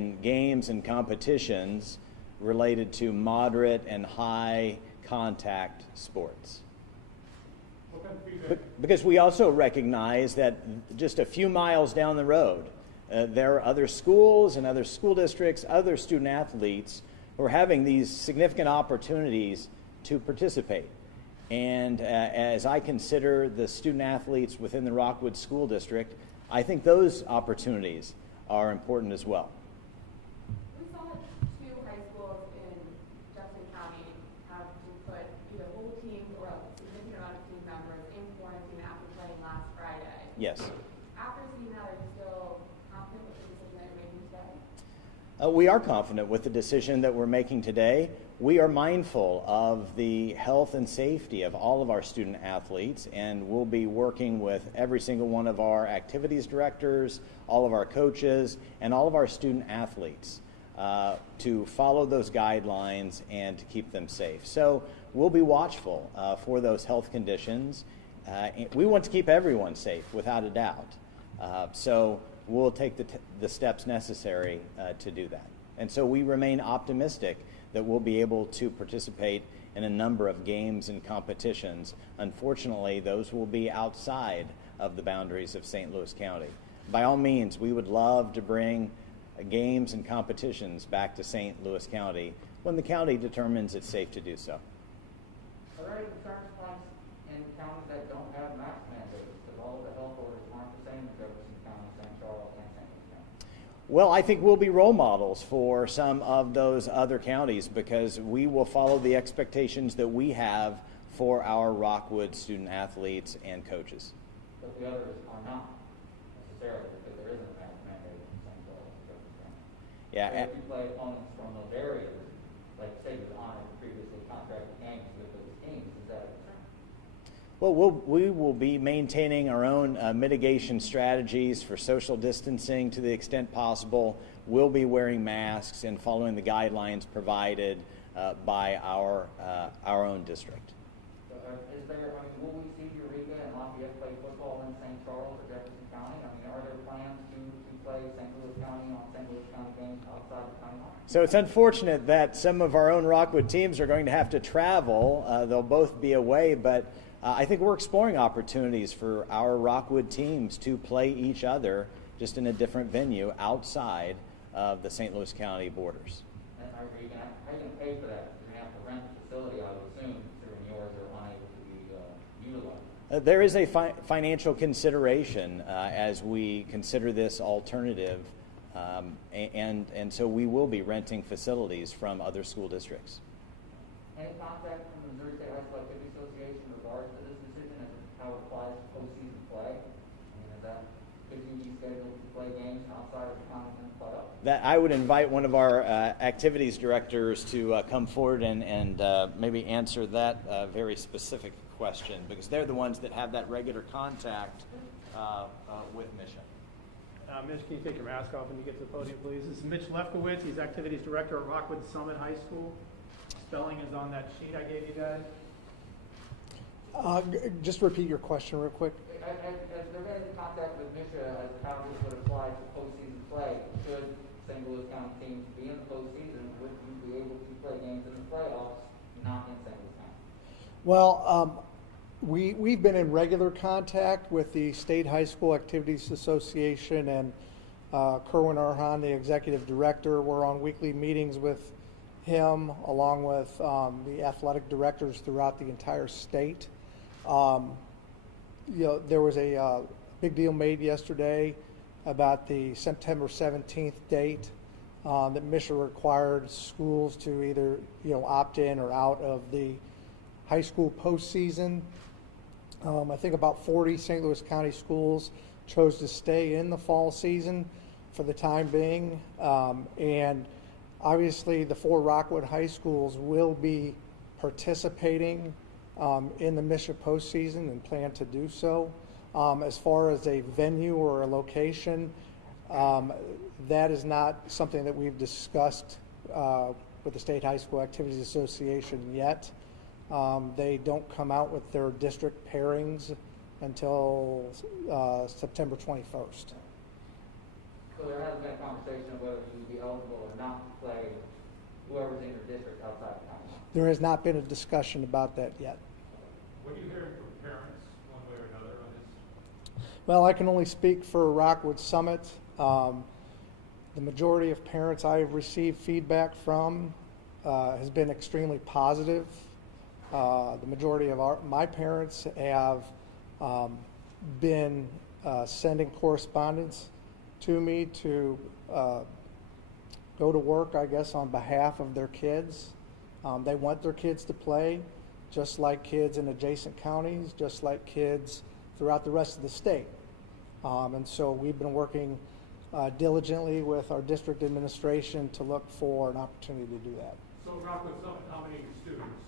games and competitions related to moderate and high contact sports. Because we also recognize that just a few miles down the road, there are other schools and other school districts, other student athletes who are having these significant opportunities to participate. And as I consider the student athletes within the Rockwood School District, I think those opportunities are important as well. We saw two high schools in Jefferson County have to put either whole teams or a significant amount of team members in quarantine after playing last Friday. Yes. After seeing that, are you still confident with the decision that you're making today? We are confident with the decision that we're making today. We are mindful of the health and safety of all of our student athletes, and we'll be working with every single one of our activities directors, all of our coaches, and all of our student athletes to follow those guidelines and to keep them safe. So we'll be watchful for those health conditions. We want to keep everyone safe, without a doubt. So we'll take the steps necessary to do that. And so we remain optimistic that we'll be able to participate in a number of games and competitions. Unfortunately, those will be outside of the boundaries of St. Louis County. By all means, we would love to bring games and competitions back to St. Louis County when the county determines it's safe to do so. Are there any insurance plans in counties that don't have mask mandates? Because all of the health orders aren't the same in Jefferson County, St. Charles, and St. Louis County. Well, I think we'll be role models for some of those other counties because we will follow the expectations that we have for our Rockwood student athletes and coaches. But the others are not necessarily, because there isn't a mask mandate in St. Charles and Jefferson County. Yeah. So if you play opponents from those areas, like say you honored previously contracted games with those teams, is that a concern? Well, we will be maintaining our own mitigation strategies for social distancing to the extent possible. We'll be wearing masks and following the guidelines provided by our own district. So will we see Eureka and Lafayette play football in St. Charles or Jefferson County? I mean, are there plans to play St. Louis County on St. Louis County games outside the county line? So it's unfortunate that some of our own Rockwood teams are going to have to travel. They'll both be away, but I think we're exploring opportunities for our Rockwood teams to play each other just in a different venue outside of the St. Louis County borders. And how are you going to pay for that? You're going to have to rent the facility, I would assume, considering yours are unable to be utilized. There is a financial consideration as we consider this alternative, and so we will be renting facilities from other school districts. Any contact from the Missouri State High School Activity Association in regards to this decision and how it applies to postseason play? I mean, could you be scheduled to play games outside of the conference playoff? That I would invite one of our activities directors to come forward and maybe answer that very specific question, because they're the ones that have that regular contact with Misha. Mitch, can you take your mask off when you get to the podium, please? This is Mitch Lefkowitz. He's Activities Director at Rockwood Summit High School. Spelling is on that sheet I gave you guys. Just repeat your question real quick. Has there been any contact with Misha as to how this would apply to postseason play? Should St. Louis County teams be in the postseason, would you be able to play games in the playoffs, not in St. Louis County? Well, we've been in regular contact with the State High School Activities Association and Kerwin Arhan, the executive director. We're on weekly meetings with him along with the athletic directors throughout the entire state. There was a big deal made yesterday about the September 17th date that Misha required schools to either opt in or out of the high school postseason. I think about 40 St. Louis County schools chose to stay in the fall season for the time being, and obviously the 4 Rockwood high schools will be participating in the Misha postseason and plan to do so. As far as a venue or a location, that is not something that we've discussed with the State High School Activities Association yet. They don't come out with their district pairings until September 21st. So there hasn't been a conversation of whether you would be eligible or not to play whoever's in your district outside the county? There has not been a discussion about that yet. What are you hearing from parents, one way or another, on this? Well, I can only speak for Rockwood Summit. The majority of parents I have received feedback from has been extremely positive. The majority of my parents have been sending correspondence to me to go to work, I guess, on behalf of their kids. They want their kids to play, just like kids in adjacent counties, just like kids throughout the rest of the state. And so we've been working diligently with our district administration to look for an opportunity to do that. So Rockwood Summit, how many students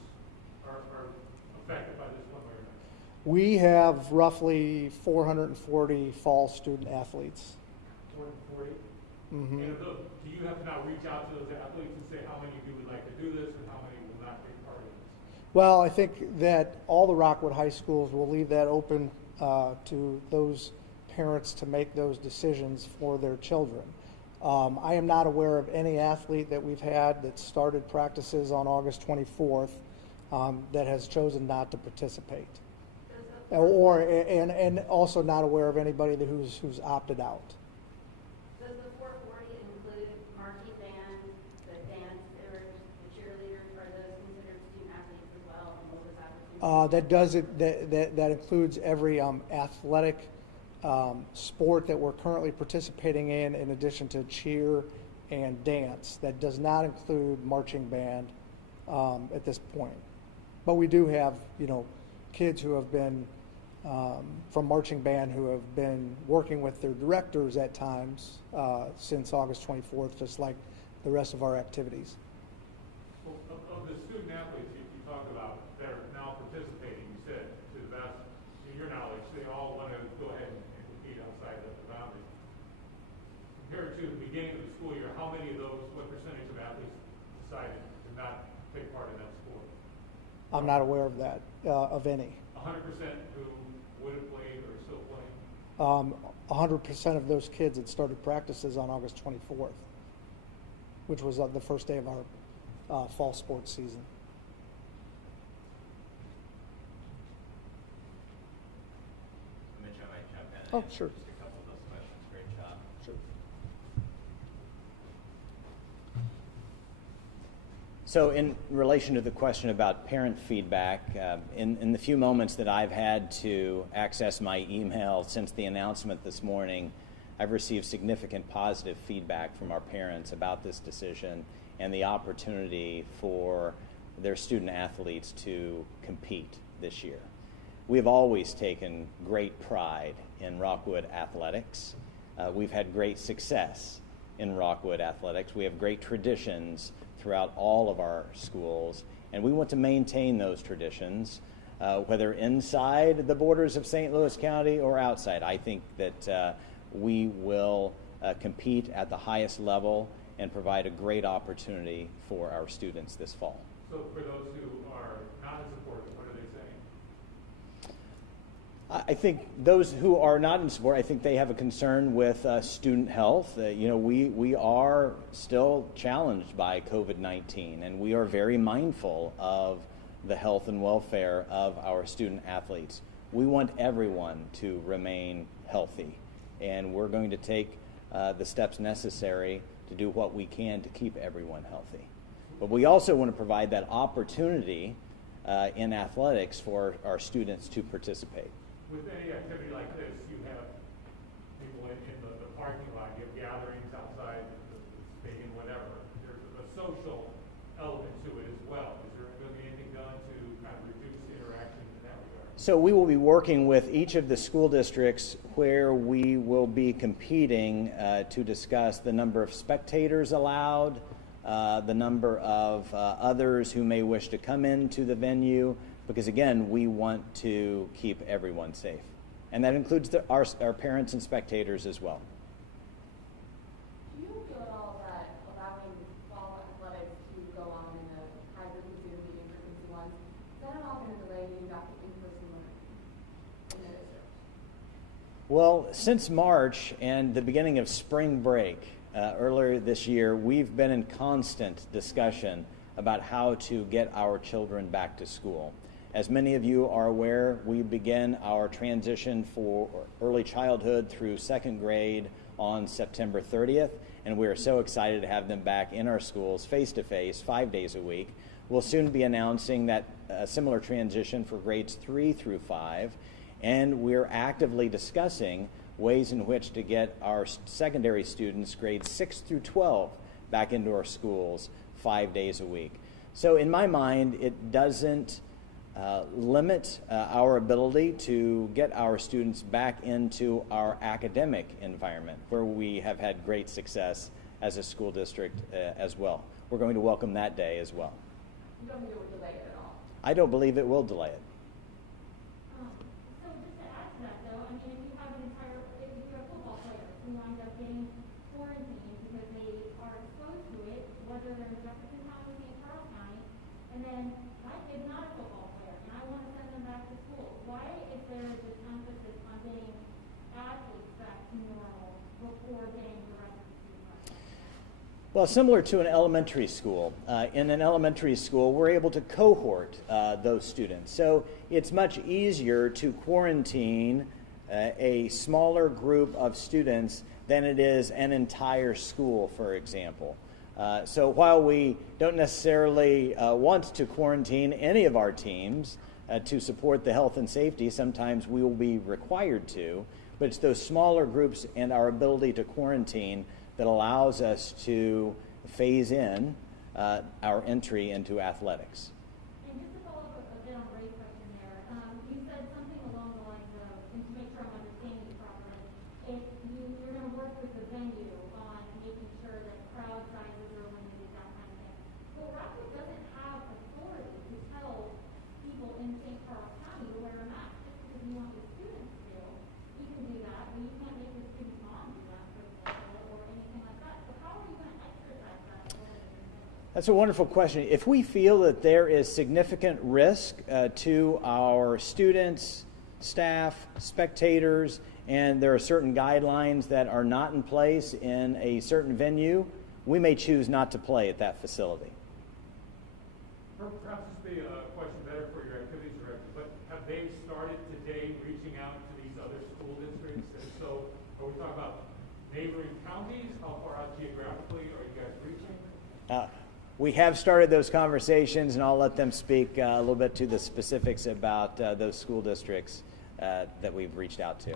are affected by this one way or another? We have roughly 440 fall student athletes. 440? Mm-hmm. And of those, do you have to now reach out to those athletes and say how many of you would like to do this and how many will not take part in this? Well, I think that all the Rockwood high schools will leave that open to those parents to make those decisions for their children. I am not aware of any athlete that we've had that started practices on August 24th that has chosen not to participate. And also not aware of anybody who's opted out. Does the 440 include marching band, the dancers, the cheerleaders? Are those considered student athletes as well? And what was that? That includes every athletic sport that we're currently participating in addition to cheer and dance. That does not include marching band at this point. But we do have, kids who have been from marching band who have been working with their directors at times since August 24th, just like the rest of our activities. Well, of the student athletes you talked about that are now participating, you said, to the best of your knowledge, they all want to go ahead and compete outside of the boundaries. Compared to the beginning of the school year, how many of those, what percentage of athletes decided to not take part in that sport? I'm not aware of that, of any. 100% who would have played or still playing? 100% of those kids had started practices on August 24th, which was the first day of our fall sports season. Mitch, I might jump in. Oh, sure. Just a couple of those questions. Great job. Sure. So in relation to the question about parent feedback, in the few moments that I've had to access my email since the announcement this morning, I've received significant positive feedback from our parents about this decision and the opportunity for their student athletes to compete this year. We have always taken great pride in Rockwood athletics. We've had great success in Rockwood athletics. We have great traditions throughout all of our schools, and we want to maintain those traditions, whether inside the borders of St. Louis County or outside. I think that we will compete at the highest level and provide a great opportunity for our students this fall. So for those who are not in support, what are they saying? I think those who are not in support, I think they have a concern with student health. We are still challenged by COVID-19, and we are very mindful of the health and welfare of our student athletes. We want everyone to remain healthy, and we're going to take the steps necessary to do what we can to keep everyone healthy. But we also want to provide that opportunity in athletics for our students to participate. With any activity like this, you have people in the parking lot, you have gatherings outside the stadium, whatever. There's a social element to it as well. Is there going to be anything done to kind of reduce interaction in that regard? So we will be working with each of the school districts where we will be competing to discuss the number of spectators allowed, the number of others who may wish to come into the venue, because again, we want to keep everyone safe. And that includes our parents and spectators as well. Do you feel at all that allowing fall athletics to go on in a hybrid Zoom meeting frequency ones, is that at all going to delay getting back to in-person learning in the district? Well, since March and the beginning of spring break earlier this year, we've been in constant discussion about how to get our children back to school. As many of you are aware, we begin our transition for early childhood through second grade on September 30th, and we are so excited to have them back in our schools face-to-face 5 days a week. We'll soon be announcing that a similar transition for grades 3 through 5, and we're actively discussing ways in which to get our secondary students, grades 6 through 12, back into our schools 5 days a week. So in my mind, it doesn't limit our ability to get our students back into our academic environment, where we have had great success as a school district as well. We're going to welcome that day as well. You don't think it would delay it at all? I don't believe it will delay it. So just to add to that though, I mean, if you have football players who wind up getting quarantined because they are exposed to it, whether they're in Jefferson County, St. Charles County, and then my kid's not a football player and I want to send them back to school. Why is there this emphasis on getting athletes back to normal before getting the rest of the students? Well, similar to an elementary school, in an elementary school, we're able to cohort those students. So it's much easier to quarantine a smaller group of students than it is an entire school, for example. So while we don't necessarily want to quarantine any of our teams to support the health and safety, sometimes we will be required to, but it's those smaller groups and our ability to quarantine that allows us to phase in our entry into athletics. And just to follow up a bit on Ray's question there, you said something along the lines of, and to make sure I'm understanding you properly, if you're going to work with the venue on making sure that crowd sizes are limited, that kind of thing. But Rockwood doesn't have authority to tell people in St. Charles County to wear a mask just because you want the students to. You can do that, but you can't make the student's mom do that, for example, or anything like that. So how are you going to exercise that authority? That's a wonderful question. If we feel that there is significant risk to our students, staff, spectators, and there are certain guidelines that are not in place in a certain venue, we may choose not to play at that facility. Perhaps this would be a question better for your activities director, but have they started today reaching out to these other school districts? And so are we talking about neighboring counties? How far out geographically are you guys reaching? We have started those conversations, and I'll let them speak a little bit to the specifics about those school districts that we've reached out to.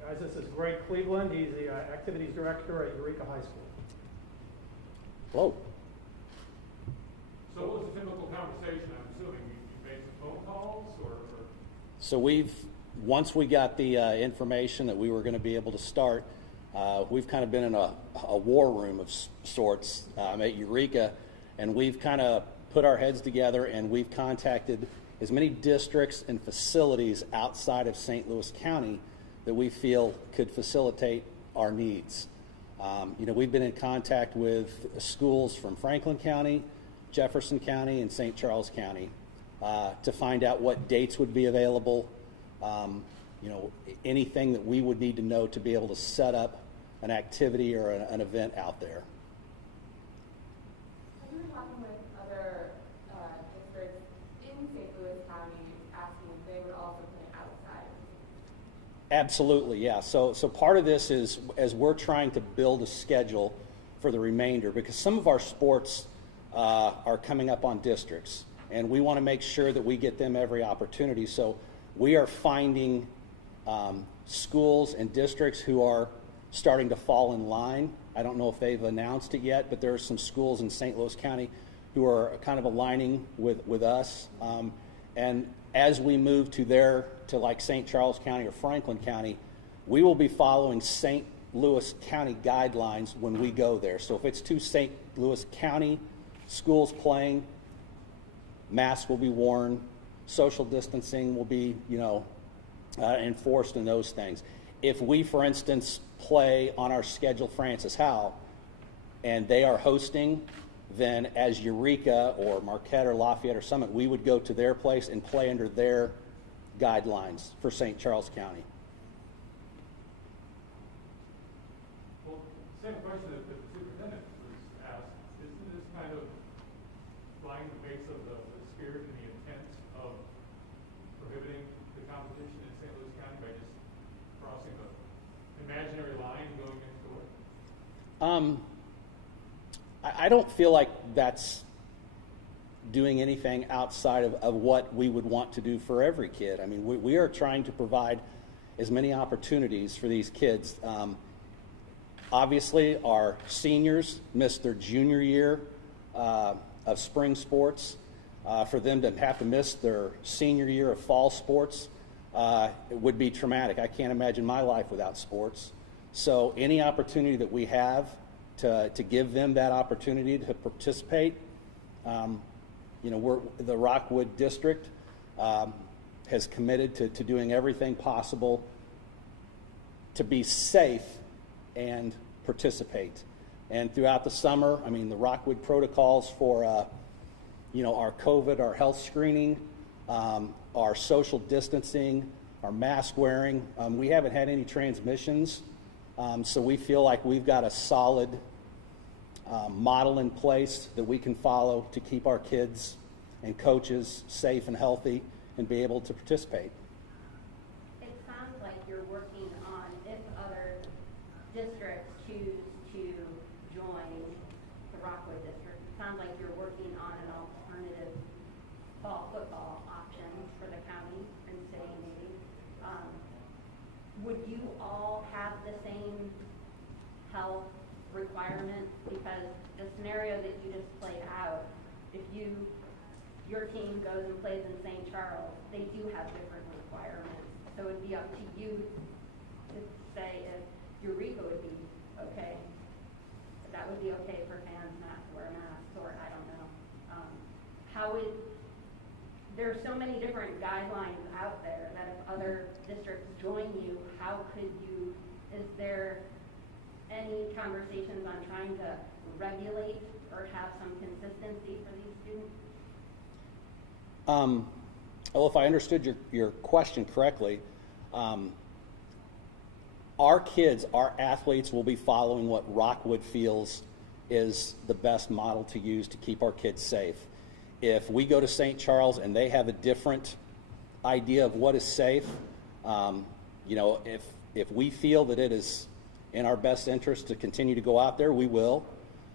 Guys, this is Greg Cleveland. He's the activities director at Eureka High School. Hello. So what was the typical conversation? I'm assuming you made some phone calls or? So once we got the information that we were going to be able to start, we've kind of been in a war room of sorts at Eureka, and we've kind of put our heads together and we've contacted as many districts and facilities outside of St. Louis County that we feel could facilitate our needs. We've been in contact with schools from Franklin County, Jefferson County, and St. Charles County to find out what dates would be available, anything that we would need to know to be able to set up an activity or an event out there. Have you been talking with other districts in St. Louis County asking if they would also play outside? Absolutely, yeah. So part of this is as we're trying to build a schedule for the remainder, because some of our sports are coming up on districts, and we want to make sure that we get them every opportunity. So we are finding schools and districts who are starting to fall in line. I don't know if they've announced it yet, but there are some schools in St. Louis County who are kind of aligning with us. And as we move to like St. Charles County or Franklin County, we will be following St. Louis County guidelines when we go there. So if it's two St. Louis County schools playing, masks will be worn, social distancing will be, enforced in those things. If we, for instance, play on our schedule Francis Howell and they are hosting, then as Eureka or Marquette or Lafayette or Summit, we would go to their place and play under their guidelines for St. Charles County. Well, same question that the superintendent was asked. Isn't this kind of flying in the face of the spirit and the intent of prohibiting the competition in St. Louis County by just crossing the imaginary line and going next door? I don't feel like that's doing anything outside of what we would want to do for every kid. I mean, we are trying to provide as many opportunities for these kids. Obviously, our seniors missed their junior year of spring sports. For them to have to miss their senior year of fall sports, it would be traumatic. I can't imagine my life without sports. So any opportunity that we have to give them that opportunity to participate, the Rockwood District has committed to doing everything possible to be safe and participate. And throughout the summer, I mean, the Rockwood protocols for, our COVID, our health screening, our social distancing, our mask wearing, we haven't had any transmissions. So we feel like we've got a solid model in place that we can follow to keep our kids and coaches safe and healthy and be able to participate. It sounds like you're working on, if other districts choose to join the Rockwood District, it sounds like you're working on an alternative fall football option for the county and city maybe. Would you all have the same health requirements? Because the scenario that you just played out, if your team goes and plays in St. Charles, they do have different requirements. So it'd be up to you to say if Eureka would be okay, that would be okay for fans not to wear masks, or I don't know. There's so many different guidelines out there that if other districts join you, is there any conversations on trying to regulate or have some consistency for these students? Well, if I understood your question correctly, our kids, our athletes will be following what Rockwood feels is the best model to use to keep our kids safe. If we go to St. Charles and they have a different idea of what is safe, if we feel that it is in our best interest to continue to go out there, we will.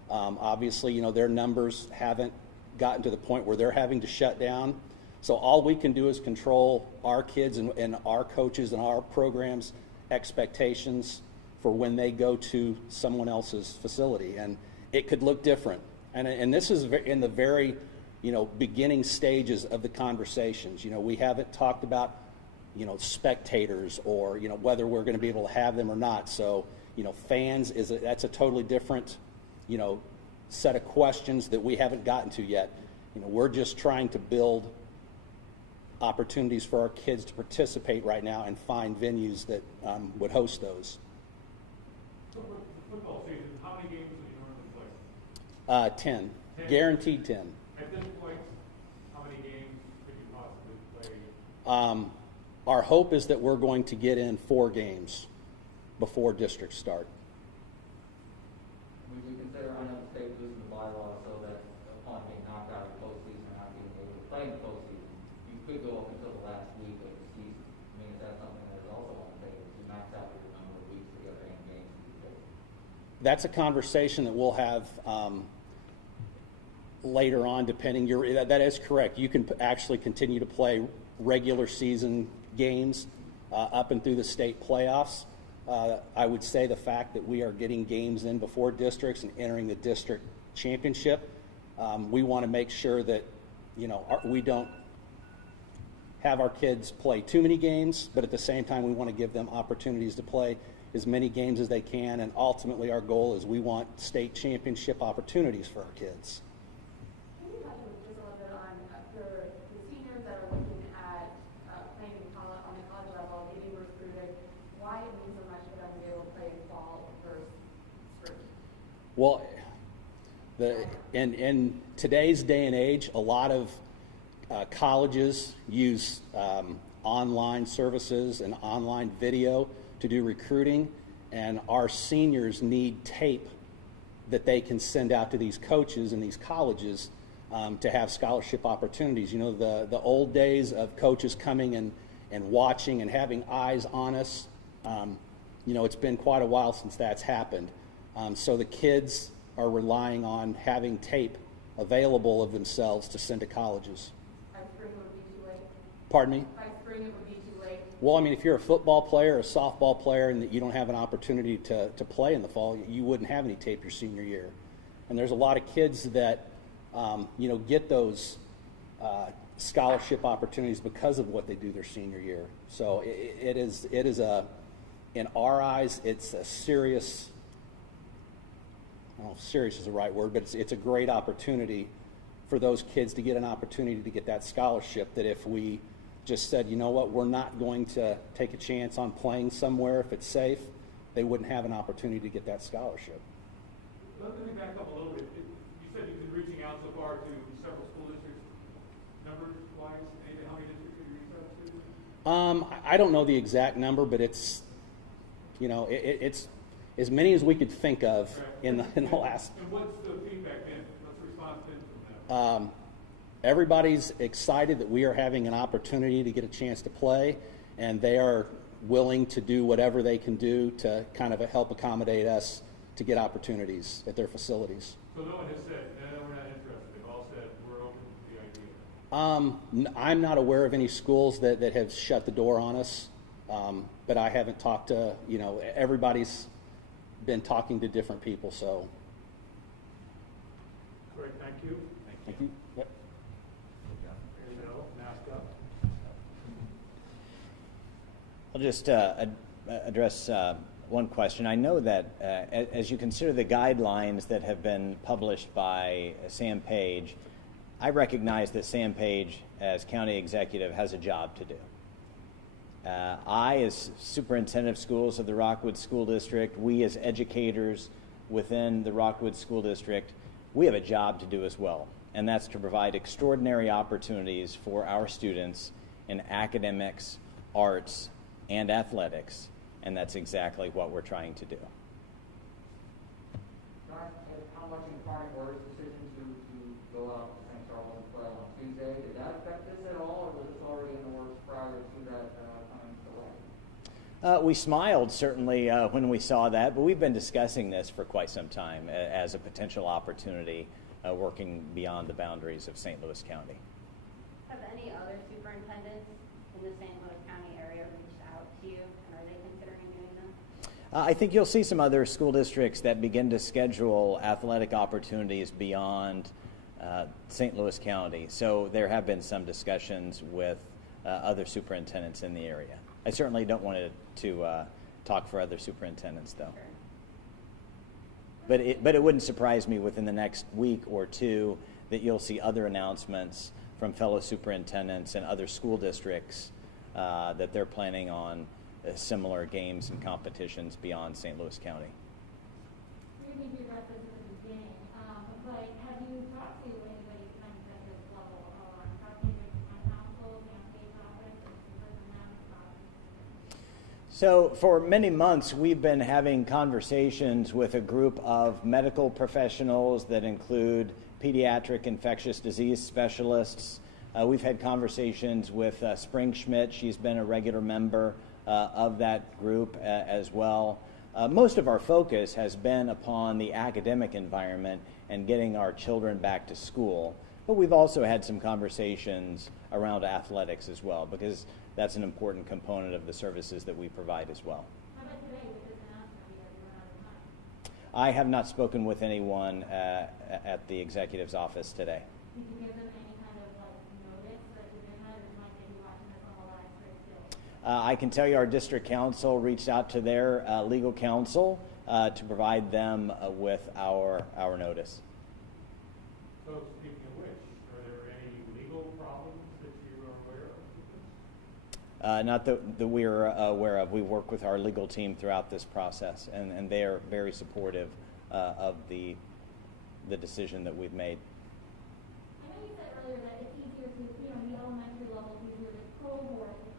Obviously, their numbers haven't gotten to the point where they're having to shut down. So all we can do is control our kids and our coaches and our programs' expectations for when they go to someone else's facility. And it could look different. And this is in the very beginning stages of the conversations. We haven't talked about spectators or whether we're going to be able to have them or not. So fans that's a totally different set of questions that we haven't gotten to yet. We're just trying to build opportunities for our kids to participate right now and find venues that would host those. So for the football season, how many games do you normally play? 10. Guaranteed 10. At this point, how many games could you possibly play? Our hope is that we're going to get in 4 games before districts start. Would you consider, I know the state losing the bylaw so that upon being knocked out of the postseason or not being able to play in the postseason, you could go up until the last week of the season? I mean, is that something that is also on the table to max out your number of weeks to get any games to be played? That's a conversation that we'll have later on, depending. That is correct. You can actually continue to play regular season games up and through the state playoffs. I would say the fact that we are getting games in before districts and entering the district championship, we want to make sure that we don't have our kids play too many games, but at the same time we want to give them opportunities to play as many games as they can, and ultimately our goal is we want state championship opportunities for our kids. Can you touch just a little bit on the seniors that are looking at playing on the college level, maybe recruited, why it means so much for them to be able to play fall versus spring? Well, in today's day and age, a lot of colleges use online services and online video to do recruiting, and our seniors need tape that they can send out to these coaches and these colleges to have scholarship opportunities. You know, the old days of coaches coming and watching and having eyes on us, you know, it's been quite a while since that's happened. So the kids are relying on having tape available of themselves to send to colleges. By spring it would be too late. Pardon me? By spring it would be too late. Well, I mean, if you're a football player, a softball player, and that you don't have an opportunity to play in the fall, you wouldn't have any tape your senior year. And there's a lot of kids that, you know, get those scholarship opportunities because of what they do their senior year. So it is in our eyes, it's a serious, I don't know if serious is the right word, but it's a great opportunity for those kids to get an opportunity to get that scholarship, that if we just said, you know what, we're not going to take a chance on playing somewhere if it's safe, they wouldn't have an opportunity to get that scholarship. Let me back up a little bit. You said you've been reaching out so far to several school districts. Number-wise, how many districts have you reached out to? I don't know the exact number, but it's, you know, it's as many as we could think of in the last. And what's the feedback been? What's the response been from them? Everybody's excited that we are having an opportunity to get a chance to play, and they are willing to do whatever they can do to kind of help accommodate us to get opportunities at their facilities. So no one has said, no, we're not interested. They've all said, we're open to the idea. I'm not aware of any schools that have shut the door on us, but I haven't talked to, you know, everybody's been talking to different people, so. Great, thank you. Thank you. Yep. I'll just address one question. I know that as you consider the guidelines that have been published by Sam Page, I recognize that Sam Page, as county executive, has a job to do. I, as superintendent of schools of the Rockwood School District, we as educators within the Rockwood School District, we have a job to do as well, and that's to provide extraordinary opportunities for our students in academics, arts, and athletics, and that's exactly what we're trying to do. John, how much in part were his decision to go out to St. Charles and play on Tuesday? Did that affect this at all, or was this already in the works prior to that coming to light? We smiled, certainly, when we saw that, but we've been discussing this for quite some time as a potential opportunity working beyond the boundaries of St. Louis County. Have any other superintendents in the St. Louis County area reached out to you, and are they considering doing them? I think you'll see some other school districts that begin to schedule athletic opportunities beyond St. Louis County. So there have been some discussions with other superintendents in the area. I certainly don't want to talk for other superintendents, though. Sure. But it wouldn't surprise me within the next week or two that you'll see other announcements from fellow superintendents and other school districts that they're planning on similar games and competitions beyond St. Louis County. We didn't do that at the beginning, but have you talked to anybody from executive level on talking to the council, campaign office, So for many months, we've been having conversations with a group of medical professionals that include pediatric infectious disease specialists. We've had conversations with Spring Schmidt. She's been a regular member of that group as well. Most of our focus has been upon the academic environment and getting our children back to school. But we've also had some conversations around athletics as well, because that's an important component of the services that we provide as well. How about today with this announcement because we're out of time? I have not spoken with anyone at the executive's office today. Did you give them any kind of notice that you're doing that, or might they be watching this on the live stream still? I can tell you our district council reached out to their legal counsel to provide them with our notice. So speaking of which, are there any legal problems that you are aware of? Not that we're aware of. We work with our legal team throughout this process, and they are very supportive of the decision that we've made. I know you said earlier that it's easier to, the elementary level, it's easier to cohort with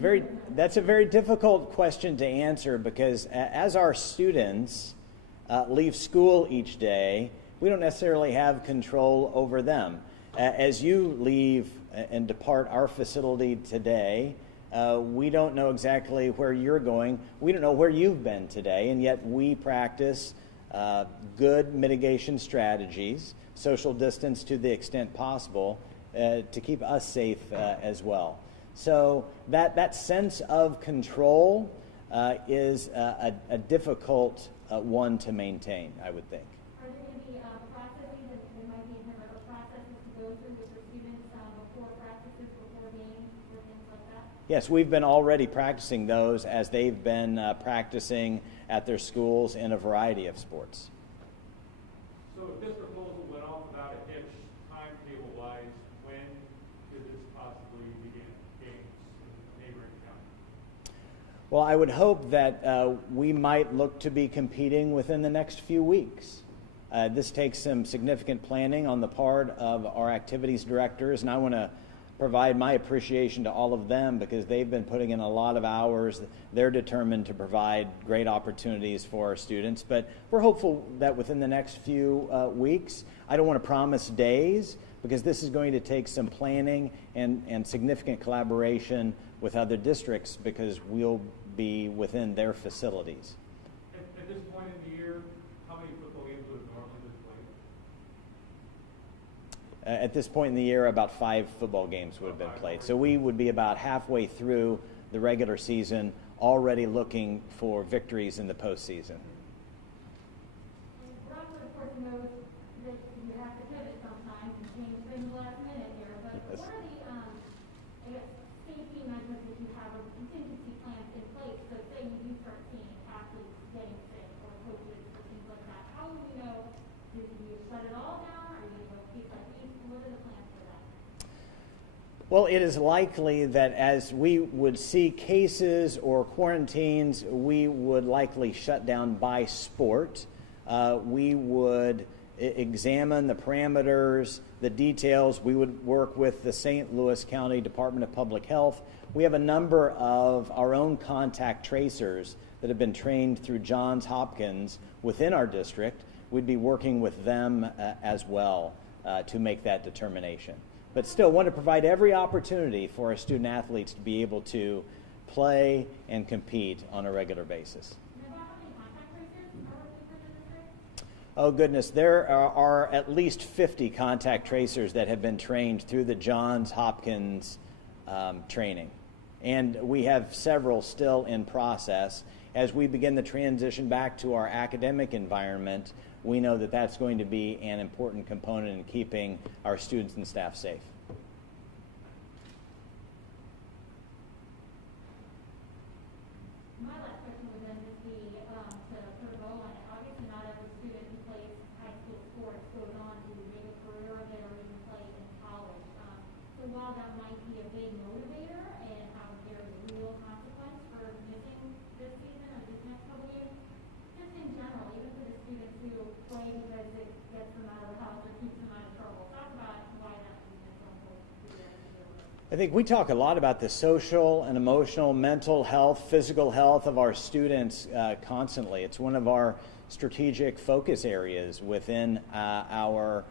That's a very difficult question to answer because as our students leave school each day, we don't necessarily have control over them. As you leave and depart our facility today, we don't know exactly where you're going. We don't know where you've been today, and yet we practice good mitigation strategies, social distance to the extent possible, to keep us safe as well. So that sense of control is a difficult one to maintain, I would think. Are there going to be processes, and there might be incremental processes to go through with your students before practices, before games, or things like that? Yes, we've been already practicing those as they've been practicing at their schools in a variety of sports. So if this proposal went off without a hitch, timetable-wise, when could this possibly begin games in neighboring counties? Well, I would hope that we might look to be competing within the next few weeks. This takes some significant planning on the part of our activities directors, and I want to provide my appreciation to all of them because they've been putting in a lot of hours. They're determined to provide great opportunities for our students, but we're hopeful that within the next few weeks. I don't want to promise days because this is going to take some planning and significant collaboration with other districts because we'll be within their facilities. At this point in the year, how many football games would have normally been played? At this point in the year, about 5 football games would have been played. So we would be about halfway through the regular season, already looking for victories in the postseason. Rockwood, of course, knows that you have to pivot sometimes and change things last minute here, but Yes. what are the, I guess, safety measures that you have or contingency plans in place? So say you do start seeing athletes getting sick or coaches or things like that, how will you know? Do you shut it all down? Are you going to keep like these? What are the plans for that? Well, it is likely that as we would see cases or quarantines, we would likely shut down by sport. We would examine the parameters, the details. We would work with the St. Louis County Department of Public Health. We have a number of our own contact tracers that have been trained through Johns Hopkins within our district. We'd be working with them as well to make that determination. But still want to provide every opportunity for our student athletes to be able to play and compete on a regular basis. And about how many contact tracers are working for the district? Oh goodness, there are at least 50 contact tracers that have been trained through the Johns Hopkins training. And we have several still in process. As we begin the transition back to our academic environment, we know that that's going to be an important component in keeping our students and staff safe. My last question would then just be to put a bow on it. Obviously, not every student who plays high school sports goes on to make a career of it or even play in college. So while that might be a big motivator and have a very real consequence for missing this season or this next couple years, just in general, even for the students who play because it gets them out of the house or keeps them out of trouble, talk about why that season is so important to their career. I think we talk a lot about the social and emotional, mental health, physical health of our students constantly. It's one of our strategic focus areas within our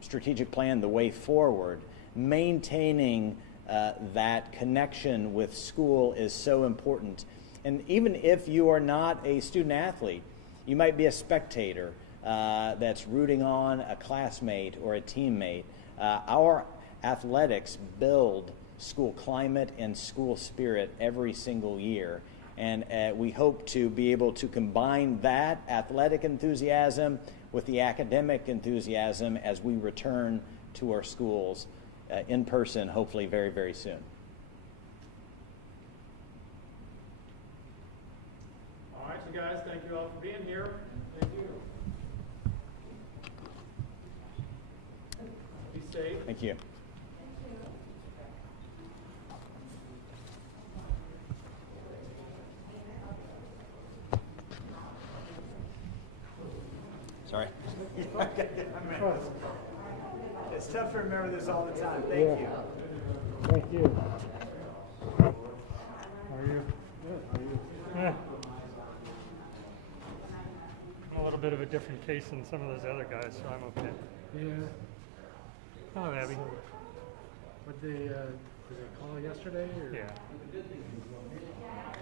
strategic plan, the way forward. Maintaining that connection with school is so important. And even if you are not a student athlete, you might be a spectator that's rooting on a classmate or a teammate. Our athletics build school climate and school spirit every single year. And we hope to be able to combine that athletic enthusiasm with the academic enthusiasm as we return to our schools in person, hopefully very, very soon. All right, so guys, thank you all for being here. Thank you. Be safe. Thank you. Sorry. It's tough to remember this all the time. Thank you. Thank you. bit of a different case than some of those other guys, so I'm okay. Yeah. Hello, Abby. What did they call yesterday? Or? Yeah.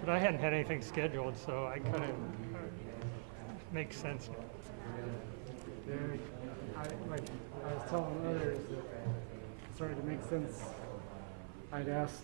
But I hadn't had anything scheduled, so I kind of makes sense. Yeah. I was telling others that it started to make sense. I'd asked